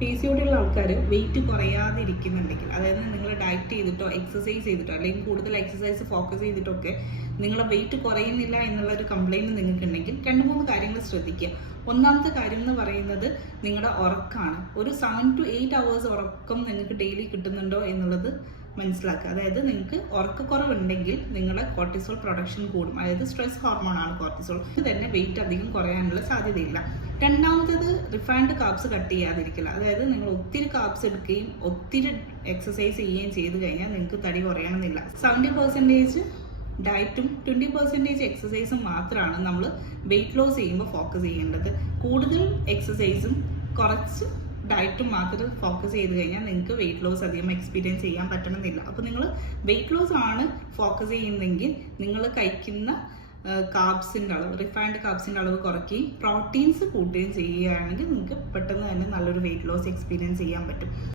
PCOD ഉള്ള ആൾക്കാർ wait കുറയാതെ ഇരിക്കുന്നുണ്ടെങ്കിൽ, അതായത് നിങ്ങൾ ഡയറ്റ് ചെയ്തിട്ടോ എക്സസൈസ് ചെയ്തിട്ടോ അല്ലെങ്കിൽ കൂടുതൽ എക്സസൈസ് ഫോക്കസ് ചെയ്തിട്ടൊക്കെ നിങ്ങളെ വെയിറ്റ് കുറയുന്നില്ല എന്നുള്ള ഒരു കംപ്ലൈൻറ്റ് നിങ്ങൾക്കുണ്ടെങ്കിൽ 2-3 കാര്യങ്ങൾ ശ്രദ്ധിക്കുക. ഒന്നാമത്തെ കാര്യം എന്ന് പറയുന്നത് നിങ്ങളുടെ ഉറക്കമാണ്. ഒരു 7 to 8 hours ഉറക്കം നിങ്ങൾക്ക് ഡെയിലി കിട്ടുന്നുണ്ടോ എന്നുള്ളത് മനസ്സിലാക്കുക. അതായത് നിങ്ങൾക്ക് ഉറക്കക്കുറവുണ്ടെങ്കിൽ നിങ്ങളുടെ കോർട്ടിസോൾ പ്രൊഡക്ഷൻ കൂടും. അതായത് സ്ട്രെസ് ഹോർമോണാണ് കോർട്ടിസോൾ. ഇത് തന്നെ വെയിറ്റ് അധികം കുറയാനുള്ള സാധ്യതയില്ല. രണ്ടാമത്തത് റിഫൈൻഡ് കാർബ്സ് കട്ട് ചെയ്യാതിരിക്കില്ല. അതായത് നിങ്ങൾ ഒത്തിരി കാർബ്സ് എടുക്കുകയും ഒത്തിരി എക്സസൈസ് ചെയ്യുകയും ചെയ്ത് കഴിഞ്ഞാൽ നിങ്ങൾക്ക് തടി കുറയണമെന്നില്ല. 70% ഡയറ്റും 20% എക്സസൈസും മാത്രമാണ് നമ്മൾ വെയിറ്റ് ലോസ് ചെയ്യുമ്പോൾ ഫോക്കസ് ചെയ്യേണ്ടത്. കൂടുതൽ എക്സസൈസും കുറച്ച് ഡയറ്റും മാത്രം ഫോക്കസ് ചെയ്ത് കഴിഞ്ഞാൽ നിങ്ങൾക്ക് വെയിറ്റ് ലോസ് അധികം എക്സ്പീരിയൻസ് ചെയ്യാൻ പറ്റണമെന്നില്ല. അപ്പോൾ നിങ്ങൾ വെയിറ്റ് ലോസ് ആണ് ഫോക്കസ് ചെയ്യുന്നതെങ്കിൽ നിങ്ങൾ കഴിക്കുന്ന കാർബ്സിൻ്റെ അളവ്, റിഫൈൻഡ് കാർബ്സിൻ്റെ അളവ് കുറയ്ക്കുകയും പ്രോട്ടീൻസ് കൂട്ടുകയും ചെയ്യുകയാണെങ്കിൽ നിങ്ങൾക്ക് പെട്ടെന്ന് തന്നെ നല്ലൊരു വെയിറ്റ് ലോസ് എക്സ്പീരിയൻസ് ചെയ്യാൻ പറ്റും.